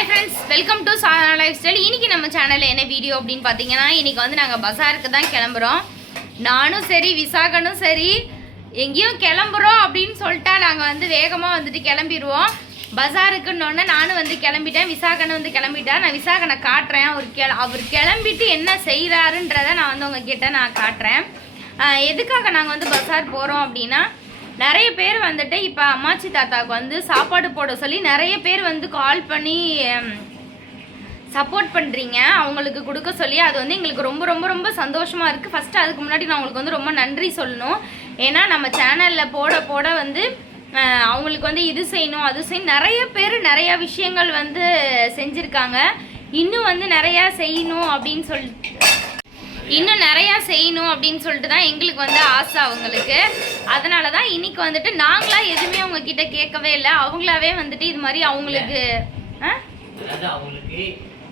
Hi friends, welcome to Sadhana Lifestyle. இன்னைக்கு நம்ம சேனல்ல என்ன வீடியோ அப்படினு பாத்தீங்கன்னா இன்னைக்கு வந்து நாங்க பஜாருக்கு தான் கிளம்புறோம். நானும் சரி விசாகனும் சரி எங்கேயும் கிளம்புறோம் அப்படினு சொல்லிட்டா நாங்க வந்து வேகமா வந்துட்டு கிளம்பிடுவோம். பஜாருக்குன்னொன்னே நானும் வந்து கிளம்பிட்டேன், விசாகனும் வந்து கிளம்பிட்டா. நான் விசாகனை காட்டுறேன். அவர் கிளம்பிட்டு என்ன செய்றாருன்றதை நான் வந்து உங்ககிட்ட நான் காட்டுறேன். எதுக்காக நாங்கள் வந்து பஜார் போகிறோம் அப்படின்னா நிறைய பேர் வந்துட்டு இப்போ அம்மாச்சி தாத்தாவுக்கு வந்து சாப்பாடு போட சொல்லி நிறைய பேர் வந்து கால் பண்ணி சப்போர்ட் பண்ணுறீங்க, அவங்களுக்கு கொடுக்க சொல்லி. அது வந்து எங்களுக்கு ரொம்ப ரொம்ப ரொம்ப சந்தோஷமாக இருக்குது. ஃபஸ்ட்டு அதுக்கு முன்னாடி நான் உங்களுக்கு வந்து ரொம்ப நன்றி சொல்லணும். ஏன்னா நம்ம சேனலில் போட வந்து அவங்களுக்கு வந்து இது செய்யணும் அது செய்யணும், நிறைய பேர் நிறையா விஷயங்கள் வந்து செஞ்சுருக்காங்க. இன்னும் வந்து நிறையா செய்யணும் அப்படின்னு சொல்லிட்டு தான் எங்களுக்கு வந்து ஆசை அவங்களுக்கு. அதனால தான் இன்னைக்கு வந்துட்டு நாங்களாம் எதுவுமே அவங்க கிட்ட கேட்கவே இல்லை, அவங்களாவே வந்துட்டு இது மாதிரி அவங்களுக்கு அவங்களுக்கு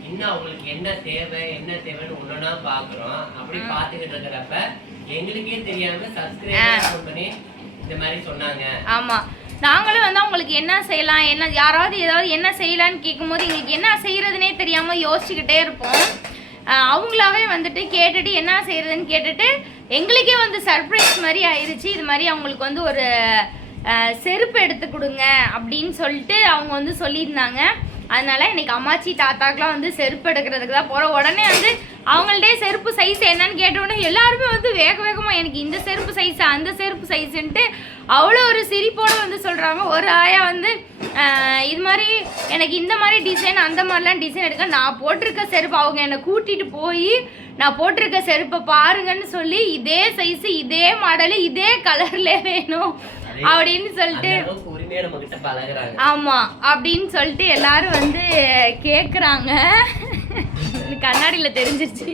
இன்னும் அவங்களுக்கு என்ன தேவைன்னு ஒன்னொன்னா பாக்குறோம். அப்படி பாத்துக்கிட்டு இருக்கிறப்ப எங்களுக்கே தெரியாம சப்ஸ்கிரைப் பண்ணி இந்த மாதிரி சொன்னாங்க. ஆமா, நாங்களும் வந்து அவங்களுக்கு என்ன செய்யலாம், என்ன யாராவது ஏதாவது என்ன செய்யலான்னு கேட்கும்போது எங்களுக்கு என்ன செய்யறதுனே தெரியாம யோசிச்சுக்கிட்டே இருப்போம். அவங்களாவே வந்துட்டு கேட்டுட்டு என்ன செய்யறதுன்னு கேட்டுட்டு எங்களுக்கே வந்து சர்ப்ரைஸ் மாதிரி ஆயிடுச்சு. இது மாதிரி அவங்களுக்கு வந்து ஒரு செருப்பு எடுத்து கொடுங்க அப்படின்னு சொல்லிட்டு அவங்க வந்து சொல்லியிருந்தாங்க. அதனால இன்னைக்கு அம்மாச்சி தாத்தாக்கெலாம் வந்து செருப்பு எடுக்கிறதுக்கு தான் போகிறோம். உடனே வந்து அவங்கள்டே செருப்பு சைஸ் என்னன்னு கேட்டோடனே எல்லாருமே வந்து வேகமாக எனக்கு இந்த செருப்பு சைஸு அந்த செருப்பு சைஸுன்ட்டு அவ்வளோ ஒரு சிரிப்போடு வந்து சொல்கிறாங்க. ஒரு ஆயா வந்து இது மாதிரி எனக்கு இந்த மாதிரி டிசைன் அந்த மாதிரிலாம் டிசைன் எடுக்க நான் போட்டிருக்க செருப்பு அவங்க என்னை கூட்டிகிட்டு போய் நான் போட்டிருக்க செருப்பை பாருங்கன்னு சொல்லி இதே சைஸு இதே மாடலு இதே கலர்ல வேணும் அப்படின்னு சொல்லிட்டு ஆமா அப்படின்னு சொல்லிட்டு எல்லாரும் வந்து கேக்குறாங்க. கண்ணாடியில தெரிஞ்சிருச்சு.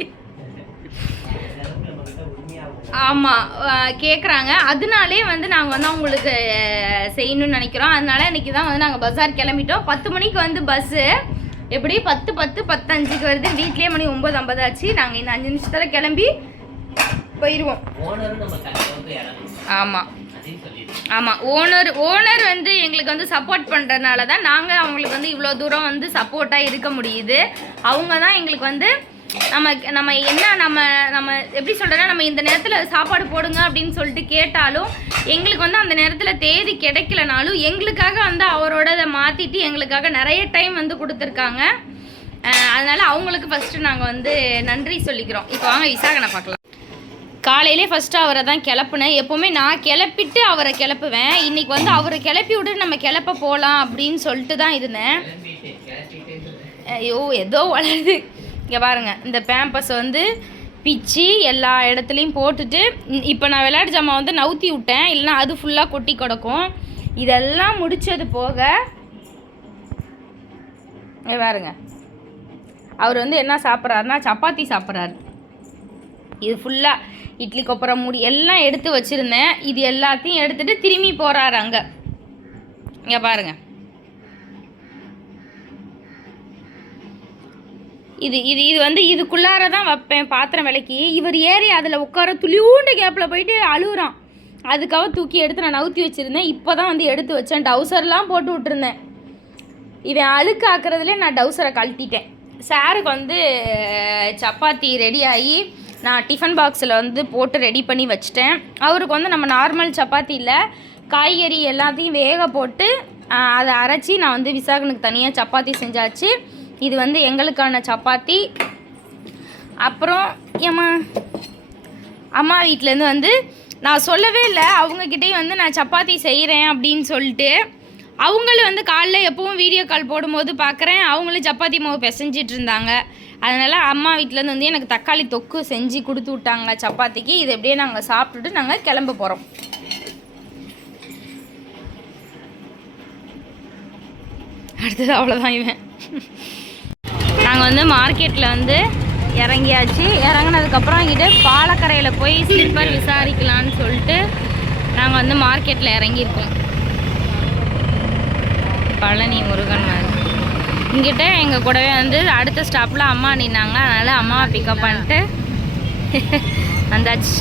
ஆமா கேக்குறாங்க. அதனாலே வந்து நாங்க வந்து அவங்களுக்கு செய்யணும்னு நினைக்கிறோம். அதனால இன்னைக்கு தான் வந்து நாங்க பஜார் கிளம்பிட்டோம். 10 மணிக்கு வந்து பஸ்ஸு, எப்படி 10:10-10:05 வருது. வீட்லயே மணி 9:50 ஆச்சு. நாங்க இந்த 5 நிமிஷத்துல கிளம்பி போயிடுவோம். ஆமாம் ஓனர் வந்து எங்களுக்கு வந்து சப்போர்ட் பண்ணுறதுனால தான் நாங்கள் அவங்களுக்கு வந்து இவ்வளோ தூரம் வந்து சப்போர்ட்டாக இருக்க முடியுது. அவங்க தான் எங்களுக்கு வந்து நம்ம என்ன நம்ம எப்படி சொல்கிறேன்னா நம்ம இந்த நேரத்தில் சாப்பாடு போடுங்க அப்படின்னு சொல்லிட்டு கேட்டாலும் எங்களுக்கு வந்து அந்த நேரத்தில் தேதி கிடைக்கலனாலும் எங்களுக்காக வந்து அவரோட அதை மாற்றிட்டு எங்களுக்காக நிறைய டைம் வந்து கொடுத்துருக்காங்க. அதனால் அவங்களுக்கு ஃபஸ்ட்டு நாங்கள் வந்து நன்றி சொல்லிக்கிறோம். இப்போ வாங்க விசாகனை பார்க்கலாம். காலையிலே ஃபஸ்ட்டு அவரை தான் கிளப்புனேன். எப்போவுமே நான் கிளப்பிட்டு அவரை கிளப்புவேன். இன்றைக்கி வந்து அவரை கிளப்பி விட்டு நம்ம கிளப்ப போகலாம் அப்படின்னு சொல்லிட்டு தான் இருந்தேன். ஐயோ ஏதோ வளருது. இங்கே பாருங்கள், இந்த பேம்பஸை வந்து பிச்சு எல்லா இடத்துலையும் போட்டுட்டு இப்போ நான் விளையாட்டு ஜாமான் வந்து நவுத்தி விட்டேன், இல்லைனா அது ஃபுல்லாக கொட்டி கிடக்கும். இதெல்லாம் முடித்தது போக பாருங்க அவர் வந்து என்ன சாப்பிட்றாருன்னா சப்பாத்தி சாப்பிட்றாரு. இது ஃபுல்லாக இட்லி கொப்பரை மூடி எல்லாம் எடுத்து வச்சுருந்தேன். இது எல்லாத்தையும் எடுத்துகிட்டு திரும்பி போகிறாரு அங்கே. இங்கே பாருங்கள், இது வந்து இதுக்குள்ளார தான் வைப்பேன் பாத்திரம் விளக்கி. இவர் ஏறி அதில் உட்கார துளியூண்டு கேப்பில் போயிட்டு அழுகுறான். அதுக்காக தூக்கி எடுத்து நான் நவுத்தி வச்சுருந்தேன். இப்போ தான் வந்து எடுத்து வச்சேன். டவுசர்லாம் போட்டு விட்டுருந்தேன். இவன் அழுக்கு ஆக்குறதுலேயே நான் டவுசரை கழட்டிட்டேன். சாருக்கு வந்து சப்பாத்தி ரெடி ஆகி நான் டிஃபன் பாக்ஸில் வந்து போட்டு ரெடி பண்ணி வச்சிட்டேன். அவருக்கு வந்து நம்ம நார்மல் சப்பாத்தி இல்லை, காய்கறி எல்லாத்தையும் வேக போட்டு அதை அரைச்சி நான் வந்து விசாகனுக்கு தனியாக சப்பாத்தி செஞ்சாச்சு. இது வந்து எங்களுக்கான சப்பாத்தி. அப்புறம் அம்மா வீட்டிலேருந்து வந்து நான் சொல்லவே இல்லை அவங்கக்கிட்டேயும் வந்து நான் சப்பாத்தி செய்கிறேன் அப்படின்னு சொல்லிட்டு. அவங்களும் வந்து காலைல எப்பவும் வீடியோ கால் போடும்போது பார்க்குறேன் அவங்களும் சப்பாத்தி மாவு பிசைஞ்சிட்டு இருந்தாங்க. அதனால் அம்மா வீட்டிலேருந்து வந்து எனக்கு தக்காளி தொக்கு செஞ்சு கொடுத்து விட்டாங்க சப்பாத்திக்கு. இது எப்படியே நாங்கள் சாப்பிட்டுட்டு நாங்கள் கிளம்ப போகிறோம். அடுத்தது அவ்வளோதான். இவன் நாங்கள் வந்து மார்க்கெட்டில் வந்து இறங்கியாச்சு. இறங்கினதுக்கப்புறம் இங்கிட்ட பாலக்கரையில் போய் ஸ்லிப்பர் விசாரிக்கலான்னு சொல்லிட்டு நாங்கள் வந்து மார்க்கெட்டில் இறங்கியிருக்கோம். பழனி முருகன் மாதிரி இங்கிட்ட எங்கள் கூடவே வந்து அடுத்த ஸ்டாப்பில் அம்மா நின்னாங்க. அதனால் அம்மாவை பிக்கப் பண்ணிட்டு வந்தாச்சு.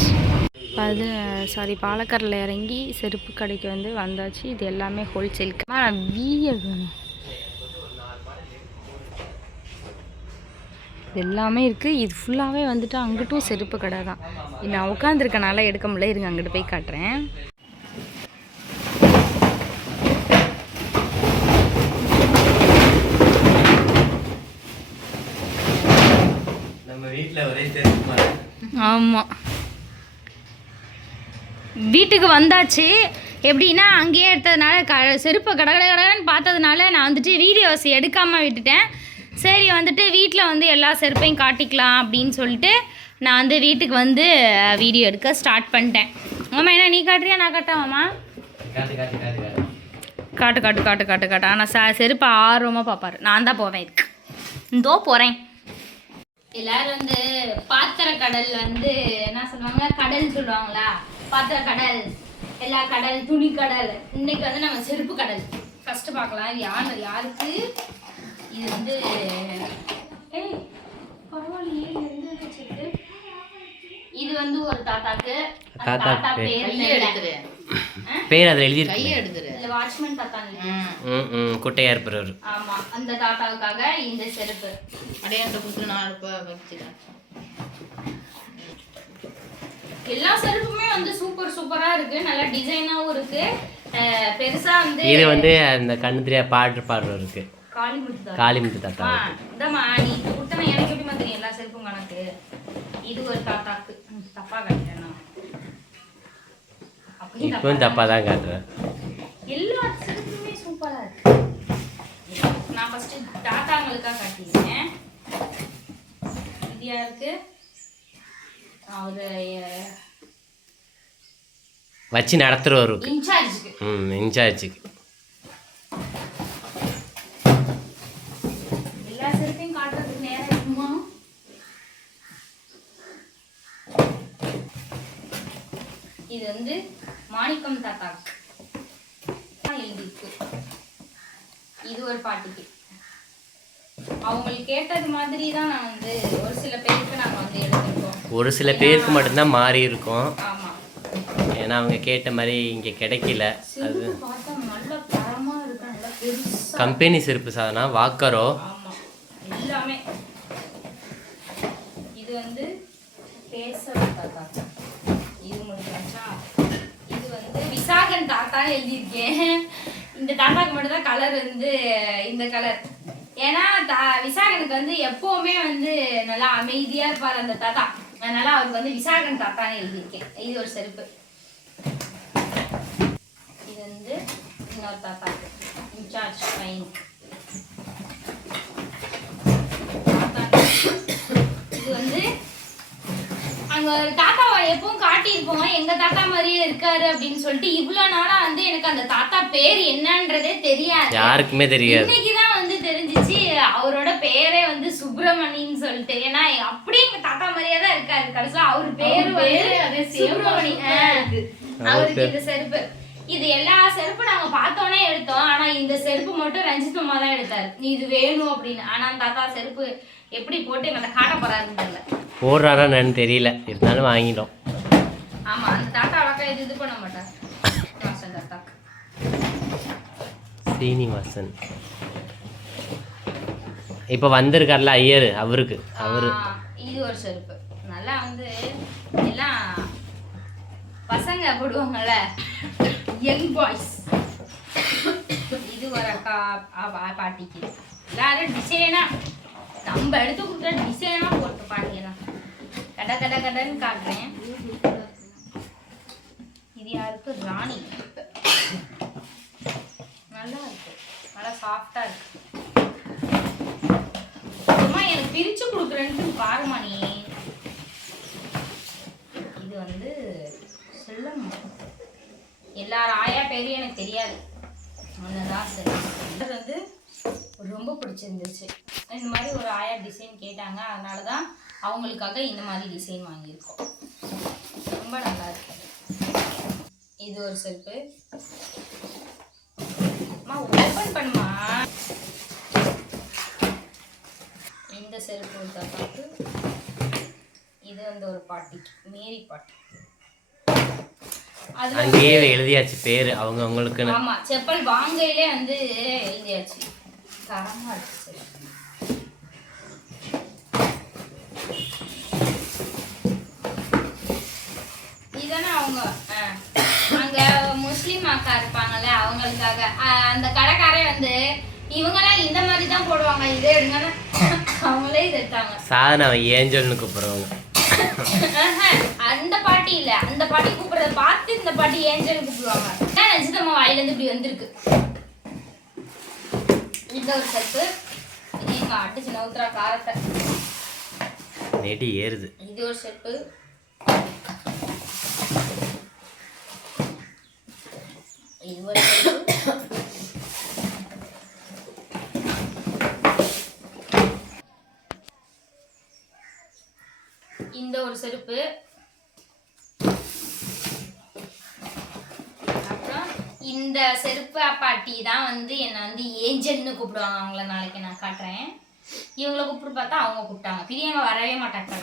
பாலக்கரையில் இறங்கி செருப்பு கடைக்கு வந்து வந்தாச்சு. இது எல்லாமே ஹோல்சேலுக்கு. நான் எல்லாமே இருக்குது. இது ஃபுல்லாகவே வந்துட்டு அங்கிட்டும் செருப்பு கடை தான். நான் உட்காந்துருக்கனால எடுக்க முடியல. இருங்க அங்கிட்டு போய் காட்டுறேன். நம்ம வீட்டில் ஒரே செருப்பு. ஆமாம், வீட்டுக்கு வந்தாச்சு. எப்படின்னா அங்கேயே எடுத்ததுனால செருப்பை கடன்னு பார்த்ததுனால நான் வந்துட்டு வீடியோஸ் எடுக்காமல் விட்டுட்டேன். சரி வந்துட்டு வீட்டில் வந்து எல்லா செருப்பையும் காட்டிக்கலாம் அப்படின்னு சொல்லிட்டு நான் வந்து வீட்டுக்கு வந்து வீடியோ எடுக்க ஸ்டார்ட் பண்ணிட்டேன். ஆமாம், என்ன நீ காட்டுறியா நான் காட்டாமாம்மா? காட்டு காட்டு காட்டு காட்டு காட்டு. ஆனால் செருப்பை ஆர்வமாக பார்ப்பாரு. நான் தான் போவேன் இதுக்கு. இந்தோ போகிறேன். எல்லாரும் வந்து பாத்திர கடல் வந்து என்ன சொல்லுவாங்க, கடல் சொல்லுவாங்களா? பாத்திர கடல், எல்லா கடல், துணி கடல். இன்னைக்கு வந்து நம்ம செருப்பு கடல் ஃபர்ஸ்ட் பார்க்கலாம். இது யாருக்கு? இது வந்து பரவாயில்லையே, இது வந்து ஒரு தாத்தாக்கு. தாத்தா பேர் அதில் எழுதிருக்கு. வாட்ச்மேன் தாத்தாங்க, குட்டையா இருப்பார். ஆமா, அந்த தாத்தாவுக்காக இந்த செருப்பு அடையாண்டு கொடுத்து நான் வச்சுக்கிறேன். எல்லா செருப்புமே வந்து சூப்பரா இருக்கு. நல்லா டிசைனாவும் இருக்கு. பெருசா வந்து இது வந்து அந்த கண்ணுத்திரியா பாடுறவருக்கு காளிமுத்து தாத்தா. இந்தமா நீ குட்டனை எனக்கு எப்படி மாதிரி எல்லா செருப்பும் கணக்கு. இது ஒரு தாத்தாக்கு. தப்பா காட்டுறேன் நான். இப்பவும் தப்பா தான் காட்டுறேன். எல்லா செருப்புமே சூப்பரா இருக்கு. நான் ஃபர்ஸ்ட் தாத்தாங்களுக்காக காட்டியிருக்கேன். இது யாருக்கு? அவரு வச்சு நடத்துறவருக்கு, இன்சார்ஜுக்கு. இன்சார்ஜுக்கு எல்லா செருப்பையும் காட்டுறதுக்கு நேரம் இருக்குமா? இது வந்து மாணிக்கம் தாத்தாக்கு எழுதிருக்கு. இது ஒரு பாட்டிக்கு. அவங்களுக்கு கேட்டது மாதிரி தான் நான் வந்து ஒரு சில பேருக்கு நாங்கள் வந்து எடுத்துருக்கோம். ஒரு சில பேருக்கு மட்டும்தான் மாறி இருக்கும். ஆமாம், ஏன்னா அவங்க கேட்ட மாதிரி இங்கே கிடைக்கல. அது பார்த்தா நல்ல தரமாக இருக்கு, நல்லா பெருசா கம்பெனி செருப்பு சாதனா வாக்கரோ. ஆமாம், எல்லாமே. இது வந்து பேசவ தாத்தா. இது முடிஞ்சாச்சா? இது வந்து விசாகன் தாத்தான்னு எழுதியிருக்கேன். இந்த தாத்தாக்கு மட்டும் தான் கலர் வந்து இந்த கலர். ஏன்னா விசாகனுக்கு வந்து எப்பவுமே வந்து நல்லா அமைதியா இருப்பார் அந்த தாத்தா. அதனால அவருக்கு வந்து விசாகன் தாத்தான்னு எழுதியிருக்கேன். இது ஒரு செருப்பு. இது வந்து இன்னொரு தாத்தாக்கு இன்சார்ஜ் பையன். இது வந்து அங்க ஒரு தாத்தாவை எப்பவும் காட்டியிருப்போம், எங்க தாத்தா மாதிரியே இருக்காரு அப்படின்னு சொல்லிட்டு. இவ்வளவு நாளா வந்து எனக்கு அந்த தாத்தா பேர் என்னன்றதே தெரியாது, யாருக்குமே தெரியாது. இன்னைக்குதான் வந்து தெரிஞ்சிச்சு அவரோட பேரே வந்து சுப்பிரமணின்னு சொல்லிட்டு. ஏன்னா அப்படியே எங்க தாத்தா மாதிரியே தான் இருக்காரு. கடைசியா அவரு பேரு வந்து சுப்பிரமணி. அவருக்கு இந்த செருப்பு, இது எல்லா செருப்பு நாங்க பார்த்தோன்னே எடுத்தோம். ஆனா இந்த செருப்பு மட்டும் ரஞ்சித் மாமா தான் எடுத்தாரு, இது வேணும் அப்படின்னு. ஆனா அந்த தாத்தா செருப்பு எப்படி போட்டு எங்களை காட்ட போறாருன்னு தெரியல, போடுறாரான்னு தெரியல, இருந்தாலும் வாங்கிட்டோம். ஆமா, அந்த தாத்தா அழகா இது பண்ண மாட்டார். தாத்தாக்கு சீனிவாசன் இப்போ வந்திருக்கார்ல ஐயர், அவருக்கு இது ஒரு செருப்பு. நல்லா வந்து எல்லாம் பசங்க போடுவாங்கல்ல, யங் பாய்ஸ். இது ஒரு அக்கா பாட்டிக்கு. எல்லாரும் டிசைனா நம்ம எடுத்து கொடுக்குற டிசைனா போட்டு பாட்டியெல்லாம் கட கட கடன்னு காட்டுறேன். இது யாருக்கு? ராணி. நல்லா இருக்கு, நல்லா சாஃப்டா இருக்கு. அம்மா எனக்கு பிரிச்சு கொடுக்குறேன்ட்டு பாருமா நீ. இது வந்து செல்லம். எல்லாரும் ஆயா பேரும் எனக்கு தெரியாது, ஒன்றுதான் சரி. இது வந்து ரொம்ப பிடிச்சிருந்துச்சு. இந்த மாதிரி ஒரு ஆயா டிசைன் கேட்டாங்க, அதனால தான் அவங்களுக்காக இந்த மாதிரி டிசைன் வாங்கியிருக்கோம். ரொம்ப நல்லா இருக்கு. இது ஒரு செருப்பு. அம்மா ஓப்பன் பண்ணுமா. இந்த செருப்பு ஒரு தாத்தாக்கு. இது வந்து ஒரு பாட்டிக்கு, மேரி பாட்டி. அங்கேயே எழுதியாச்சு பேரு அவங்க அவங்களுக்கு. ஆமா, செப்பல் வாங்கையிலே வந்து எழுதியாச்சு. தரமா இருக்கு. அவங்க அங்க முஸ்லீம் அக்கா இருப்பாங்கல்ல அவங்களுக்காக அந்த கடைக்காரே வந்து இவங்கெல்லாம் இந்த மாதிரி தான் போடுவாங்க, இதே எடுங்க அவங்களே இதை எடுத்தாங்க. சாதனை ஏஞ்சல்னு கூப்பிடுவாங்க. அந்த பாட்டி இல்ல, அந்த பாட்டி கூப்பிடுறத பார்த்து இந்த பாட்டி ஏஞ்சல் கூப்பிடுவாங்க. நிஜமா வாயில இருந்து இப்படி வந்திருக்கு. இந்த ஒரு செப்பு இது எங்க அடிச்சு நவுத்துறா காரத்தை நெடி ஏறுது. இது ஒரு செப்பு. இது ஒரு செப்பு. இந்த ஒரு செருப்பு. அப்புறம் இந்த செருப்பு பாட்டி தான் வந்து என்னை வந்து ஏஞ்சல்னு கூப்பிடுவாங்க. அவங்கள நாளைக்கு நான் காட்டுறேன். இவங்களை கூப்பிட்டு பார்த்தா அவங்க கூப்பிட்டாங்க. பிரியங்க வரவே மாட்டாங்க.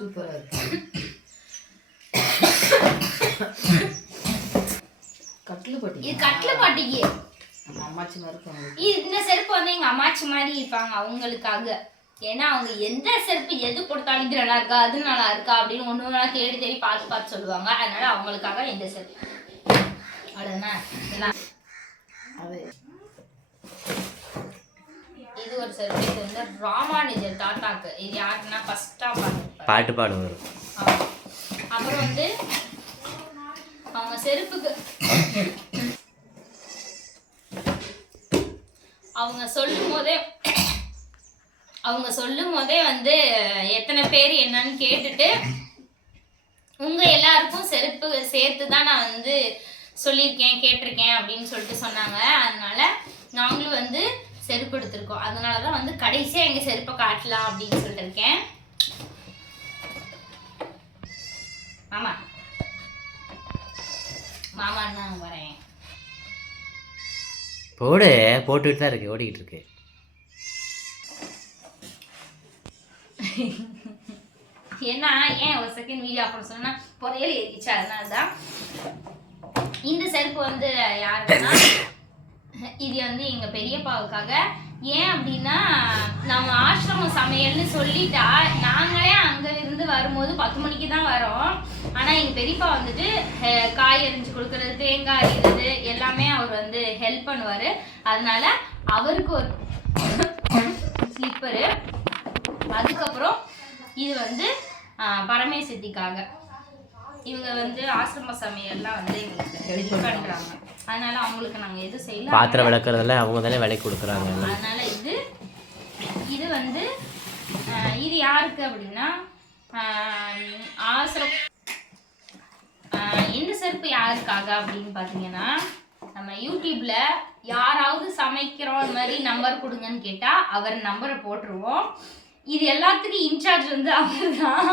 சூப்பரா இருக்கு. இது கட்ல பாட்டிக்கு அம்மாச்சி மாதிரி இருப்பாங்க. இந்த செருப்பு வந்து எங்க அம்மாச்சி மாதிரி இருப்பாங்க அவங்களுக்காக. ஏன்னா அவங்க எந்த செருப்பு எது கொடுத்தாலும் இது நல்லா இருக்கா அது நல்லா இருக்கா அப்படின்னு ஒன்று ஒன்றா தேடி தேடி பார்த்து பார்த்து சொல்லுவாங்க. அதனால அவங்களுக்காக இந்த செருப்பு அவ்வளோதானே. இது ஒரு செருப்பு. இது வந்து ராமானுஜர் தாத்தாக்கு. இது யாருன்னா ஃபர்ஸ்டா பாட்டு பாடுவார். அப்புறம் வந்து அவங்க செருப்புக்கு அவங்க சொல்லும் போதே வந்து எத்தனை பேர் என்னன்னு கேட்டுட்டு உங்க எல்லாருக்கும் செருப்பு சேர்த்து தான் நான் வந்து சொல்லியிருக்கேன் கேட்டிருக்கேன் அப்படின்னு சொல்லிட்டு சொன்னாங்க. அதனால நாங்களும் வந்து செருப்பு எடுத்திருக்கோம். அதனாலதான் வந்து கடைசியா எங்க செருப்பை காட்டலாம் அப்படின்னு சொல்லிட்டு இருக்கேன். மாமா மாமான்னு நான் வரேன். போட்டுட்டு தான் இருக்கு, ஓடிக்கிட்டு இருக்கு. ஏன்னா ஏன் ஒரு செகண்ட் வீடியோ அப்புறம் சொன்னா பொறையில ஏறிச்சு. அதனாலதான் இந்த செருப்பு வந்து யாருக்குன்னா இது வந்து எங்க பெரியப்பாவுக்காக. ஏன் அப்படின்னா நம்ம ஆசிரமம் சமையல்னு சொல்லிட்டா நாங்களே அங்க இருந்து வரும்போது 10 மணிக்கு தான் வரோம். ஆனா எங்க பெரியப்பா வந்துட்டு காய் எரிஞ்சு கொடுக்கறது, தேங்காய் அரிகிறது எல்லாமே அவர் வந்து ஹெல்ப் பண்ணுவாரு. அதனால அவருக்கு ஒரு ஸ்லிப்பரு. அதுக்கப்புறம் இது வந்து பரமேசித்திக்காக. இவங்க வந்து ஆசிரம சமையல்லாம் வந்து எங்களுக்கு ஹெல்ப் பண்றாங்க. அதனால அவங்களுக்கு நாங்க எதுவும் செய்யல. பாத்திரம் விளக்குறதுல அவங்க தானே விலை கொடுக்குறாங்க. அதனால இது வந்து இது யாருக்கு அப்படின்னா இந்த செருப்பு யாருக்காக அப்படின்னு பாத்தீங்கன்னா நம்ம யூடியூப்ல யாராவது சமைக்கிறோம் இந்த மாதிரி நம்பர் கொடுங்கன்னு கேட்டா அவர் நம்பரை போட்டுருவோம். இது எல்லாத்துக்கும் இன்சார்ஜ் வந்து அவர் தான்.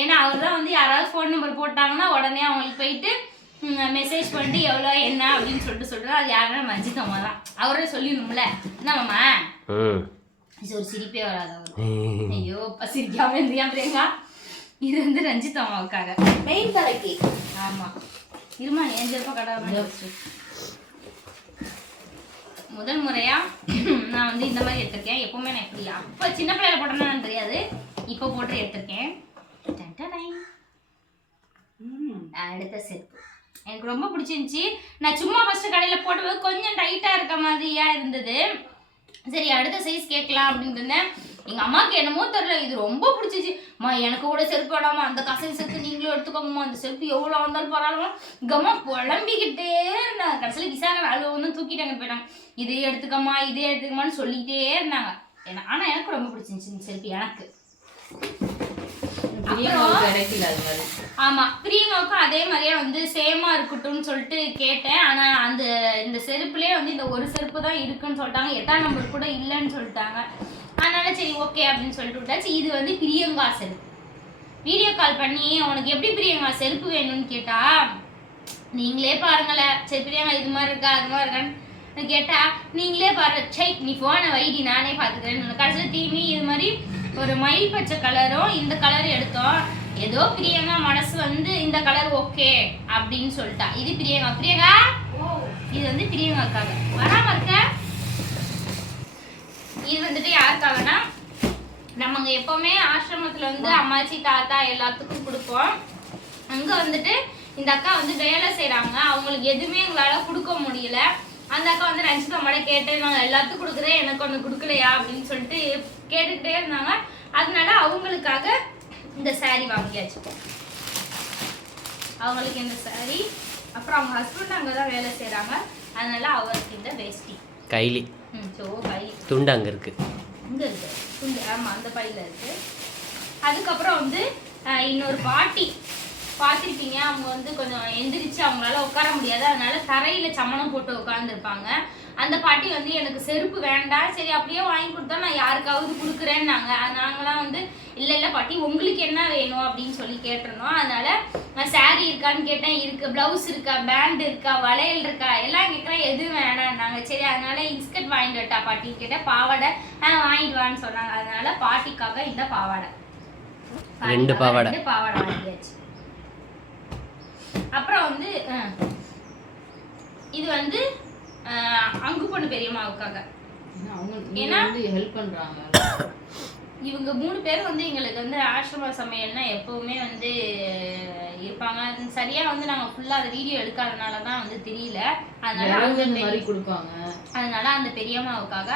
ஏன்னா அவர் தான் வந்து யாராவது ஃபோன் நம்பர் போட்டாங்கன்னா உடனே அவங்களுக்கு போயிட்டு மெசேஜ் பண்ணிட்டு எவ்வளோ என்ன அப்படின்னு சொல்லிட்டு அது யாருன்னா மஞ்சித் அம்மா தான். அவரே சொல்லிடணும்ல. என்னம்மா இது ஒரு சிரிப்பே வராது அவரு. ஐயோ சிரிக்காம இருந்தியா பிரியங்கா. இது வந்து ரஞ்சித் அம்மாவுக்காக மெயின் தலைக்கு. ஆமா இருமா நீ எஞ்சப்பா கடை முதல் முறையா நான் வந்து இந்த மாதிரி எடுத்திருக்கேன். எப்பவுமே நான் எப்படி அப்ப சின்ன பிள்ளையில போட்டேன்னு தெரியாது, இப்போ போட்டு எடுத்திருக்கேன். அடுத்த செருப்பு எனக்கு ரொம்ப பிடிச்சிருந்துச்சி. நான் சும்மா ஃபர்ஸ்ட் கடையில போடும்போது கொஞ்சம் டைட்டா இருக்க மாதிரியா இருந்தது. சரி அடுத்த சைஸ் கேட்கலாம் அப்படின்னு இருந்தேன். எங்க அம்மாவுக்கு என்னமோ தெரியல இது ரொம்ப பிடிச்சிச்சு. அம்மா எனக்கு கூட செருப்பு வேடாமா, அந்த கசல் செருப்பு நீங்களும் எடுத்துக்கோங்கம்மா, அந்த செருப்பு எவ்வளோ வந்தாலும் பரவாயில்ல. கம்மா புலம்பிக்கிட்டே இருந்தாங்க. கடைசியில் விசாரணை அழுவ வந்து தூக்கிட்டாங்க போயிட்டாங்க. இதே எடுத்துக்கம்மா இதே எடுத்துக்கம்மான்னு சொல்லிக்கிட்டே இருந்தாங்க. ஆனா எனக்கு ரொம்ப பிடிச்சிருந்துச்சு இந்த செருப்பு எனக்கு. ஆமா பிரியங்காவுக்கும் அதே மாதிரியே வந்து சேமா இருக்கட்டும்னு சொல்லிட்டு கேட்டேன். ஆனா இந்த செருப்புலயே வந்து இந்த ஒரு செருப்பு தான் இருக்குன்னு சொல்லிட்டாங்க. 8ஆம் நம்பர் கூட இல்லைன்னு சொல்லிட்டாங்க. அதனால சரி ஓகே அப்படின்னு சொல்லிட்டு விட்டாச்சு. இது வந்து பிரியங்கா செருப்பு. வீடியோ கால் பண்ணி உனக்கு எப்படி பிரியங்கா செருப்பு வேணும்னு கேட்டா நீங்களே பாருங்களேன். சரி பிரியங்கா இது மாதிரி இருக்கா அது மாதிரி இருக்கான்னு கேட்டா நீங்களே பாரு. சை நீ போன வைடி நானே பாத்துக்கிறேன்னு கடைசியில் தீமி இது மாதிரி ஒரு மயில் பச்சை கலரும் இந்த கலர் எடுத்தோம். ஏதோ பிரியங்கா மனசு வந்து இந்த கலர் ஓகே அப்படின்னு சொல்லிட்டா. இது பிரியங்கா இது வந்து பிரியங்காக்காக வராம இருக்க. இது வந்துட்டு யாருக்காகனா நம்ம எப்பவுமே ஆசிரமத்துல வந்து அம்மாச்சி தாத்தா எல்லாத்துக்கும் கொடுப்போம். அங்க வந்துட்டு இந்த அக்கா வந்து வேலை செய்யறாங்க, அவங்களுக்கு எதுவுமே எங்களால கொடுக்க முடியல. அந்த அக்கா வந்து ரஞ்சிதா அம்மாட கேட்டு நாங்கள் எல்லாத்துக்கும் கொடுக்குறேன், எனக்கு ஒன்று கொடுக்கலையா அப்படின்னு சொல்லிட்டு கேட்டுக்கிட்டே இருந்தாங்க. அதனால அவங்களுக்காக இந்த saree வாங்கியாச்சு. அவங்களுக்கு இந்த saree, அப்புறம் அவங்க ஹஸ்பண்ட் அங்கே தான் வேலை செய்கிறாங்க, அதனால அவருக்கு இந்த வேஷ்டி கைலி. கை துண்டு அங்கே இருக்கு, இங்கே இருக்கு துண்டு. ஆமாம், அந்த பையில இருக்கு. அதுக்கப்புறம் வந்து இன்னொரு பாட்டி பார்த்துருப்பீங்க, அவங்க வந்து கொஞ்சம் எந்திரிச்சு அவங்களால உட்கார முடியாது, அதனால தரையில சமணம் போட்டு உட்காந்துருப்பாங்க. அந்த பாட்டி வந்து எனக்கு செருப்பு வேண்டாம், சரி அப்படியே வாங்கி கொடுத்தா நான் யாருக்காவது கொடுக்குறேன்னாங்க. நாங்களாம் வந்து இல்லை பாட்டி உங்களுக்கு என்ன வேணும் அப்படின்னு சொல்லி கேட்டிருந்தோம். அதனால saree இருக்கான்னு கேட்டேன், இருக்கு. ப்ளவுஸ் இருக்கா, பேண்ட் இருக்கா, வளையல் இருக்கா, எல்லாம் கேட்குறேன். எதுவும் வேணாம்னாங்க. சரி அதனால இன்ஸ்கர்ட் வாங்கிட்டு வரட்டா பாட்டின்னு கேட்டேன். பாவாடை வாங்கிட்டு வான்னு சொன்னாங்க. அதனால பாட்டிக்காக இந்த பாவாடை, 2 பாவாடை வாங்கியாச்சு. அப்புறம் வந்து இது வந்து அங்கு பொண்ணு பெரியம்மாவுக்காக, ஏன்னா ஹெல்ப் பண்றாங்க. இவங்க 3 பேரும் வந்து எங்களுக்கு வந்து ஆசிரம சமையல்னா எப்பவுமே வந்து இருப்பாங்க. சரியா வந்து நாங்க ஃபுல்லா அந்த வீடியோ எடுக்காதனால தான் வந்து தெரியல. அதனால அந்த பெரியம்மாவுக்காக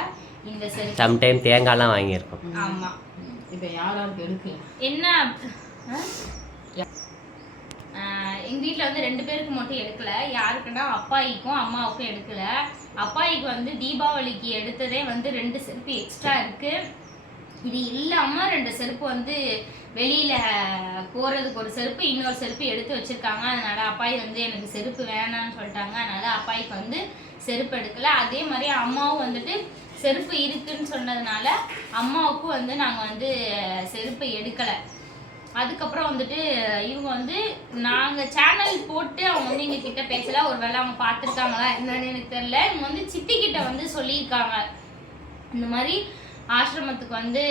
இந்த செருப்பு, சம் டைம் தேங்காய்லாம் வாங்கியிருக்கோம். ஆமா, இப்போ யாராருக்கு எடுக்கல என்ன எங்கள் வீட்டில் வந்து 2 பேருக்கு மட்டும் எடுக்கல. யாருக்குன்னா அப்பாயிக்கும் அம்மாவுக்கும் எடுக்கல. அப்பாயிக்கு வந்து தீபாவளிக்கு எடுத்ததே வந்து 2 செருப்பு எக்ஸ்ட்ரா இருக்கு. இது இல்லாமல் 2 செருப்பு வந்து வெளியில போறதுக்கு ஒரு செருப்பு, இன்னொரு செருப்பு எடுத்து வச்சிருக்காங்க. அதனால அப்பாயி வந்து எனக்கு செருப்பு வேணான்னு சொல்லிட்டாங்க. அதனால அப்பாயிக்கு வந்து செருப்பு எடுக்கல. அதே மாதிரி அம்மாவும் வந்துட்டு செருப்பு இருக்குன்னு சொன்னதுனால அம்மாவுக்கும் வந்து நாங்கள் வந்து செருப்பு எடுக்கலை. அதுக்கப்புறம் வந்துட்டு இவங்க வந்து நாங்கள் சேனல் போட்டு அவங்க வந்து எங்கள் கிட்ட பேசல. ஒரு வேளை அவங்க பார்த்துருக்காங்களா என்னன்னு எனக்கு தெரியல. இவங்க வந்து சித்தி கிட்ட வந்து சொல்லியிருக்காங்க, இந்த மாதிரி ஆசிரமத்துக்கு வந்து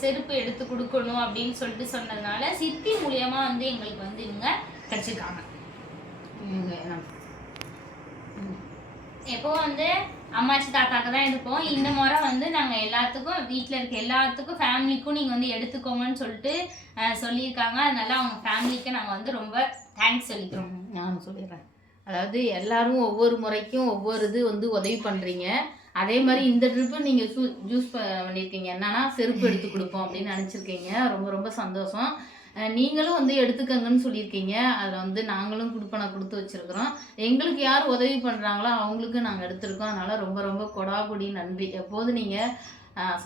செருப்பு எடுத்து கொடுக்கணும் அப்படின்னு சொல்லிட்டு சொன்னதுனால சித்தி மூலியமா வந்து எங்களுக்கு வந்து இவங்க கிடைச்சிருக்காங்க. எப்போ வந்து அம்மாச்சி தாத்தாக்கு தான் எடுப்போம். இந்த முறை வந்து நாங்கள் எல்லாத்துக்கும், வீட்டில் இருக்க எல்லாத்துக்கும், ஃபேமிலிக்கும் நீங்கள் வந்து எடுத்துக்கோங்கன்னு சொல்லிட்டு சொல்லியிருக்காங்க. அதனால அவங்க ஃபேமிலிக்கு நாங்கள் வந்து ரொம்ப தேங்க்ஸ் சொல்லிக்கிறோம். நான் சொல்லிடுறேன். அதாவது எல்லாரும் ஒவ்வொரு முறைக்கும் ஒவ்வொரு இது வந்து உதவி பண்ணுறீங்க. அதே மாதிரி இந்த ட்ரிப்பு நீங்கள் ஜூஸ் பண்ணியிருக்கீங்க, என்னன்னா செருப்பு எடுத்து கொடுப்போம் அப்படின்னு நினச்சிருக்கீங்க. ரொம்ப ரொம்ப சந்தோஷம். நீங்களும் வந்து எடுத்துக்கங்கன்னு சொல்லியிருக்கீங்க. அதில் வந்து நாங்களும் கொடுப்பனை கொடுத்து வச்சுருக்குறோம். எங்களுக்கு யார் உதவி பண்ணுறாங்களோ அவங்களுக்கு நாங்கள் எடுத்துருக்கோம். அதனால் ரொம்ப ரொம்ப கொடாபுடி நன்றி. எப்போதும் நீங்கள்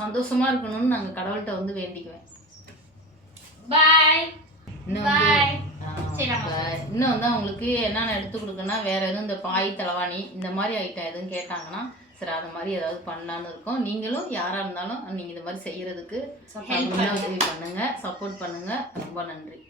சந்தோஷமாக இருக்கணும்னு நாங்கள் கடவுள்கிட்ட வந்து வேண்டிக்குவேன். பாய். இன்னும் வந்து அவங்களுக்கு என்னென்ன எடுத்து கொடுக்குன்னா, வேறு எதுவும் இந்த பாய் தலைவாணி இந்த மாதிரி ஐட்டம் எதுவும் கேட்டாங்கன்னா சரி அது மாதிரி ஏதாவது பண்ணலான்னு இருக்கோம். நீங்களும் யாராக இருந்தாலும் நீங்கள் இந்த மாதிரி செய்கிறதுக்கு உதவி பண்ணுங்கள், சப்போர்ட் பண்ணுங்கள். ரொம்ப நன்றி.